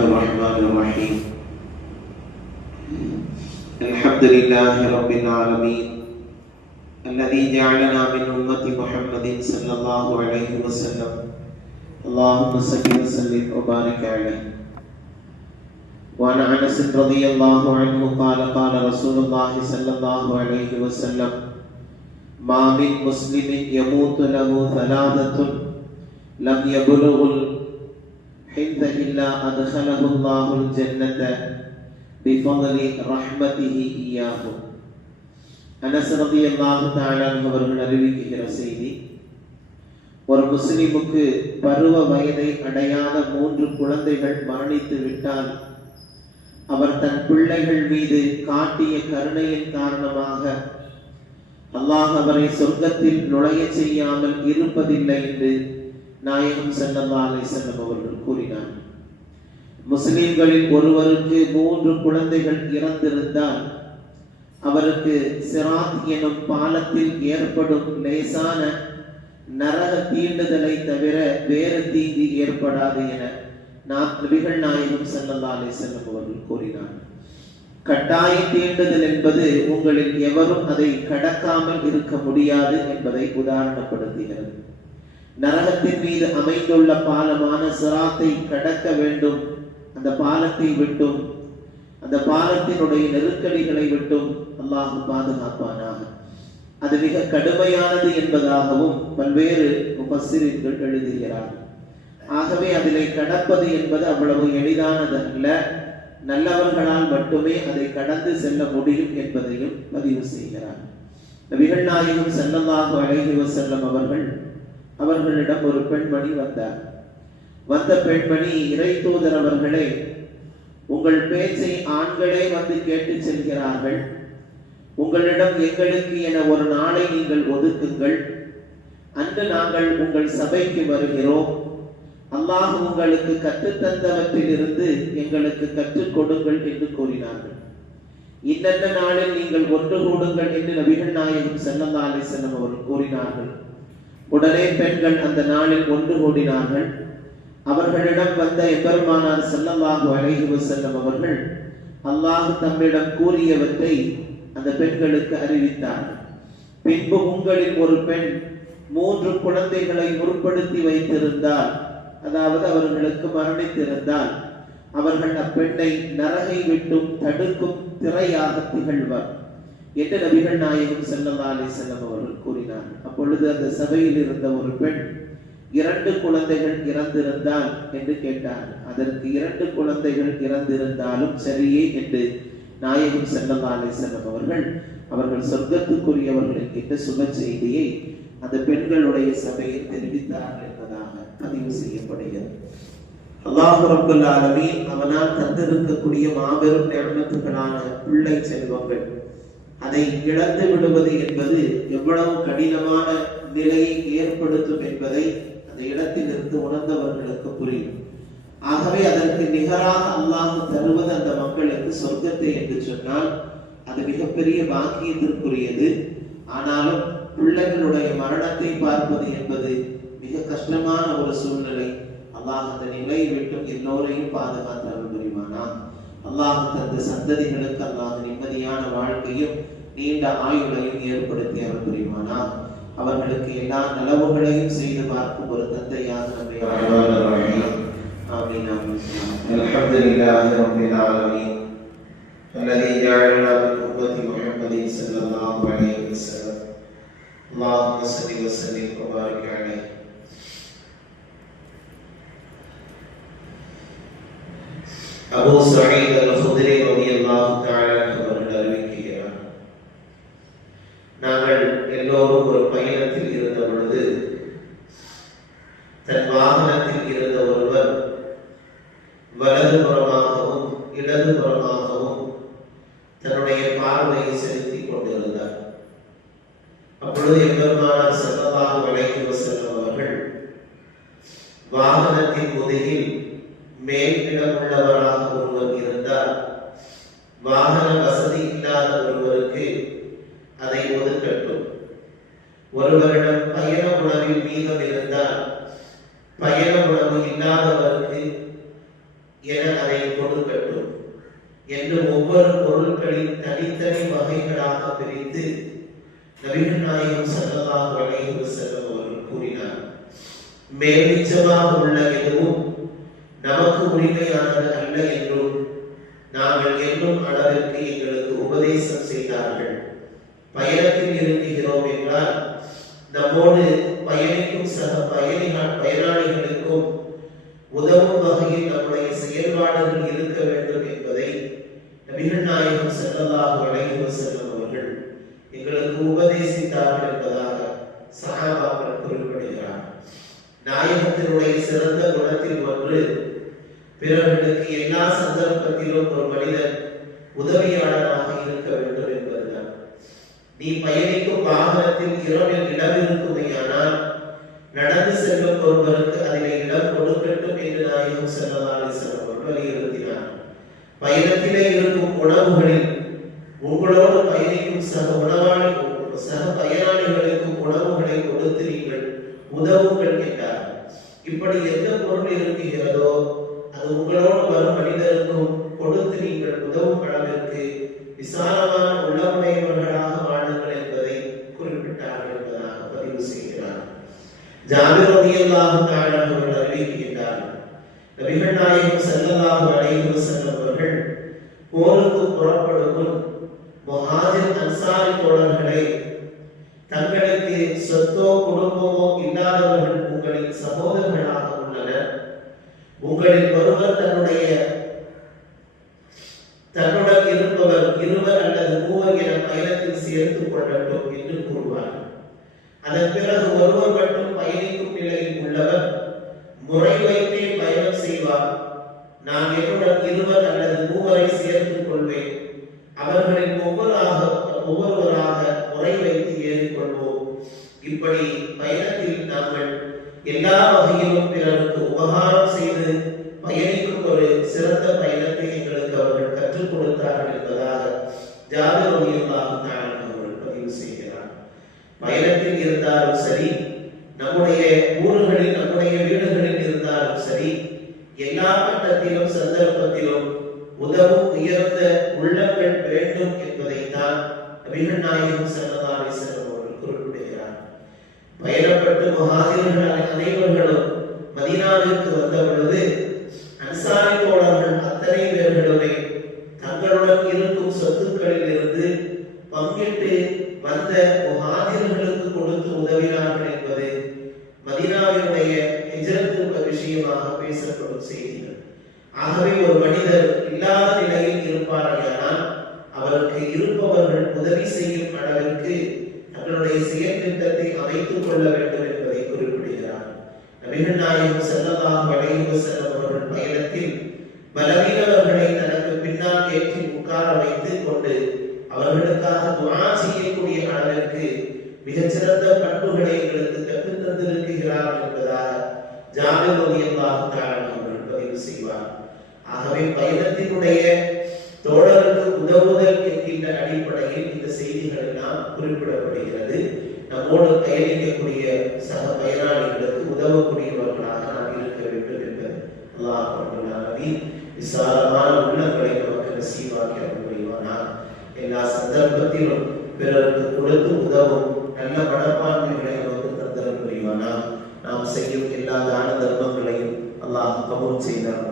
الرحمن الرحيم الحمد لله رب العالمين الذي جعلنا من أمة محمد صلى الله عليه وسلم اللهم صل وسلم وبارك عليه وعن انس رضي الله عنه قال قال رسول الله صلى الله عليه وسلم ما من مسلم يموت له ثلاثة لم يبلغ الحنث إلا أدخله الله الجنة بفضل رحمته إياه அனஸ் ரலியல்லாஹு தஆலா அவர்கள் அறிவிக்கிற செய்தி ஒரு முஸ்லிமுக்கு பருவ வயதை அடையாத மூன்று குழந்தைகள் மரணித்து விட்டால் அவர் தன் பிள்ளைகள் மீது காட்டிய கருணையின் காரணமாக அல்லாஹ் அவரை சொர்க்கத்தில் நுழைய செய்யாமல் இருப்பதில்லை என்று நாயகம் ஸல்லல்லாஹு அலைஹி அவர்கள் கூறினார். முஸ்லிம்களில் ஒருவருக்கு மூன்று குழந்தைகள் இறந்திருந்தால் அவருக்கு சிராத் எனும் பாலத்தில் ஏற்படும் லேசான நரக தீண்டுதலை தவிர வேறு தீங்கு ஏற்படாது என நான் நபிகள் நாயகம் ஸல்லல்லாஹு அலைஹி அவர்கள் கூறினார். கட்டாய தீண்டுதல் என்பது உங்களில் எவரும் அதை கடக்காமல் இருக்க முடியாது என்பதை உதாரணப்படுத்துகிறது. நரகத்தின் மீது அமைந்துள்ள பாலமான சிராத்தை கடக்க வேண்டும். அந்த பாலத்தை விட்டும் அந்த பாலத்தினுடைய நெருக்கடிகளை விட்டும் அல்லாஹு பாதுகாப்பானாக. அது மிக கடுமையானது என்பதாகவும் பல்வேறு உபசிரியர்கள் எழுதுகிறார்கள். ஆகவே அதிலே கடப்பது என்பது அவ்வளவு எளிதானதல்ல. நல்லவர்களால் மட்டுமே அதை கடந்து செல்ல முடியும் என்பதையும் பதிவு செய்கிறார். நபிகள் நாயகம் செல்லமாக அலைஹி செல்லும் அவர்கள் அவர்களிடம் ஒரு பெண்மணி வந்தார். வந்த பெண்மணி இறை தூதர் அவர்களே உங்கள் பேச்சை ஆண்களே வந்து கேட்டு செல்கிறார்கள். உங்களிடம் எங்களுக்கு என ஒரு நாளை நீங்கள் ஒதுக்குங்கள். அன்று நாங்கள் உங்கள் சபைக்கு வருகிறோம். அல்லாஹ் உங்களுக்கு கற்றுத்தந்தவற்றிலிருந்து எங்களுக்கு கற்றுக் கொடுங்கள் என்று கூறினார்கள். இன்னென்ன நாளில் நீங்கள் ஒன்று கூடுங்கள் என்று நபிகள் நாயகம் செல்லந்தாலே செல்லம் அவர்கள் கூறினார்கள். உடனே பெண்கள் அந்த நாளில் ஒன்று கூடினார்கள். அவர்களிடம் வந்த எம்பெருமானார் செல்லமாக அலைஹி செல்லும் அவர்கள் அல்லாஹ் தம்மிடம் கூறியவற்றை அந்த பெண்களுக்கு அறிவித்தார்கள் பின்பு உங்களில் ஒரு பெண் மூன்று குழந்தைகளை முற்படுத்தி வைத்திருந்தால் அதாவது அவர்களுக்கு மரணித்திருந்தால் அவர்கள் அப்பெண்ணை நரகை விட்டும் தடுக்கும் திரையாக திகழ்வர். என்ன நபிகள் நாயகம் செல்லல்லா அலி செல்லம் அவர்கள் கூறினார் அப்பொழுது அந்த சபையில் இருந்த ஒரு பெண் இரண்டு குழந்தைகள் இறந்திருந்தால் என்று கேட்டார் அதற்கு இரண்டு குழந்தைகள் இறந்திருந்தாலும் சரியே என்று நாயகம் செல்லல்லா அலி செல்லம் அவர்கள் அவர்கள் சொர்க்கத்துக்குரியவர்கள் என்கின்ற சுப செய்தியை அந்த பெண்களுடைய சபையில் தெரிவித்தார்கள் என்பதாக பதிவு செய்யப்படுகிறது. அல்லாஹு ரப்பல் ஆலமீன் அவனால் தந்திருக்கக்கூடிய மாபெரும் நியமத்துகளான பிள்ளை செல்வங்கள் அதை இழந்து விடுவது என்பது எவ்வளவு கடினமான நிலையை ஏற்படுத்தும் என்பதை அந்த இடத்தில் இருந்து உணர்ந்தவர்களுக்கு புரியும். ஆகவே அதற்கு நிகராக அல்லாஹ் தருவது அந்த மக்களுக்கு சொர்க்கத்தை என்று சொன்னால் அது மிகப்பெரிய பாக்கியத்திற்குரியது. ஆனாலும் பிள்ளைகளுடைய மரணத்தை பார்ப்பது என்பது மிக கஷ்டமான ஒரு சூழ்நிலை. அல்லாஹ் அந்த நிலையை விட்டும் எல்லோரையும் பாதுகாத்து புரிவானா? அல்லாஹ் தந்த சந்ததிகளுக்கு அல்லாஹ் நிம்மதியான வாழ்க்கையும் நீண்ட ஆயுளையும் ஏற்படுத்தி அருள் புரிவானா அவர்களுக்கு எல்லா நலவுகளையும் செய்து பார்க்கும் ஒரு தந்தையாக நம்மை ஆமீன் ஆமீன் الحمد لله رب العالمين الذي جعلنا من أمة محمد صلى الله عليه وسلم اللهم صل وسلم وبارك عليه அபூ சயீத் அல்-குத்ரி ரலியல்லாஹு தஆலா அவர்கள் அறிவிக்கிறார் இடதுபுறமாகவும் தன்னுடைய பார்வையை செலுத்திக் கொண்டிருந்தார். அப்பொழுது எம்பெருமானார் ஸல்லல்லாஹு அலைஹி செல்லும் அவர்கள் வாகனத்தின் முதுகில் மேல் இடமுள்ளவராக ஒருவர் இருந்தால் வாகன வசதி இல்லாத ஒருவருக்கு அதை ஒதுக்கட்டும். ஒருவரிடம் பயண உணவில் மீதம் இருந்தால் பயண உணவு இல்லாதவருக்கு என அதை கொடுக்கட்டும் என்று ஒவ்வொரு பொருட்களின் தனித்தனி வகைகளாக பிரித்து நபிகள் நாயகம் ஸல்லல்லாஹு அலைஹி அவர்கள் கூறினார். மேலிச்சமாக உள்ள எதுவும் நமக்கு உரிமையானது அல்ல என்றும் நாங்கள் என்னும் அளவிற்கு எங்களுக்கு உபதேசம் செய்தார்கள். பயணத்தில் இருக்கிறோம் என்றால் நம்மோடு பயணிக்கும் சக பயணிகள் பயனாளிகளுக்கும் உதவும் வகையில் நம்முடைய செயல்பாடுகள் இருக்க வேண்டும் என்பதை நபிகள் நாயகம் செல்லதாக அலைஹி செல்லும் அவர்கள் எங்களுக்கு உபதேசித்தார்கள் என்பதாக சகாபாக்கள் குறிப்பிடுகிறார் நாயகத்தினுடைய சிறந்த குணத்தில் ஒன்று பிறர்களுக்கு எல்லா சந்தர்ப்பத்திலும் ஒரு மனிதன் உதவியாளராக இருக்க வேண்டும் என்பதுதான். நீ பயணிக்கும் வாகனத்தில் இரவில் இடம் இருக்குமையானால் நடந்து செல்லும் ஒருவருக்கு அதில் இடம் கொடுக்கட்டும் என்று நாயகம் ஸல்லல்லாஹு அலைஹி வலியுறுத்தினார் பயணத்திலே இருக்கும் உணவுகளில் உங்களோடு பயணிக்கும் சக உணவாளி சக பயனாளிகளுக்கும் உணவுகளை கொடுத்து நீங்கள் உதவுங்கள் கேட்டார் இப்படி எந்த பொருள் இருக்குகிறதோ அது உங்களோடு வரும் மனிதருக்கும் கொடுத்து நீங்கள் உதவும் அளவிற்கு விசாலமான உள்ளமுடையவர்களாக வாழுங்கள் என்பதை குறிப்பிட்டார்கள் என்பதாக பதிவு செய்கிறார். ஜாபிர் ரலியல்லாஹு தஆலா நபிகள் நாயகம் செல்லலாக அலைஹி வஸல்லம் போருக்கு புறப்படும் முன் முஹாஜிர் அன்சாரி தோழர்களை தங்களுக்கு சொத்தோ குடும்பமோ இல்லாதவர்கள் உங்களின் சகோதரர்களாக உள்ளனர். உங்களில் ஒருவர் தன்னுடைய தன்னுடன் இருப்பவர் இருவர் அல்லது மூவர் என பயணத்தில் சேர்த்துக் கொள்ளட்டும் என்று கூறுவார் அதன் பிறகு ஒருவர் மட்டும் பயணிக்கும் நிலை ரலியல்லாஹு தஆலா அவர்கள் பதிவு செய்கிறார் பயணத்தில் இருந்தாலும் சரி நம்முடைய ஊர்களில் நம்முடைய வீடுகளில் இருந்தாலும் சரி எல்லா கட்டத்திலும் சந்தர்ப்பத்திலும் உதவும் உயர்ந்த உள்ளங்கள் வேண்டும் என்பதைத்தான் நபிகள் நாயகம் ஸல்லல்லாஹு அலைஹி வஸல்லம் அவர்கள் குறிப்பிடுகிறார். பயணப்பட்டு முஹாஜிர்கள் அனைவர்களும் மதீனாவிற்கு வந்த பொழுது ஆகவே ஒரு மனிதர் இல்லாத நிலையில் இருப்பாரையானால் அவருக்கு இருப்பவர்கள் உதவி செய்யும் அளவிற்கு தங்களுடைய செயல் திட்டத்தை அமைத்துக் கொள்ள வேண்டும் என்பதை குறிப்பிடுகிறார். நபிகள் நாயகம் ஸல்லல்லாஹு அலைஹி செல்லும் அவர்கள் பயணத்தில் பலவீனவர்களை தனக்கு பின்னால் ஏற்றி உட்கார வைத்துக் கொண்டு அவர்களுக்காக துஆ செய்யக்கூடிய அளவிற்கு மிகச்சிறந்த பண்புகளை எங்களுக்கு கற்றுத் தந்திருக்கிறார் என்பதாக ஜாபிர் ரலியல்லாஹு காரணம் அவர்கள் பதிவு செய்வார். ஆகவே பயணத்தினுடைய தோழருக்கு உதவுதல் என்கின்ற அடிப்படையில் இந்த செய்திகள் எல்லாம் குறிப்பிடப்படுகிறது. நம்மோடு பயணிக்கக்கூடிய சக பயனாளிகளுக்கு உதவக்கூடியவர்களாக நாம் இருக்க வேண்டும் என்பது அல்லாஹ் விசாலமான உள்ளங்களை நமக்கு நசீவாக்கி அருள் புரிவானார் எல்லா சந்தர்ப்பத்திலும் பிறருக்கு கொடுத்து உதவும் நல்ல மனப்பான்மைகளை நமக்கு தந்தரம் புரிவானார் நாம் செய்யும் எல்லா தான தர்மங்களையும் அல்லாஹ் கபூல் செய்தார்.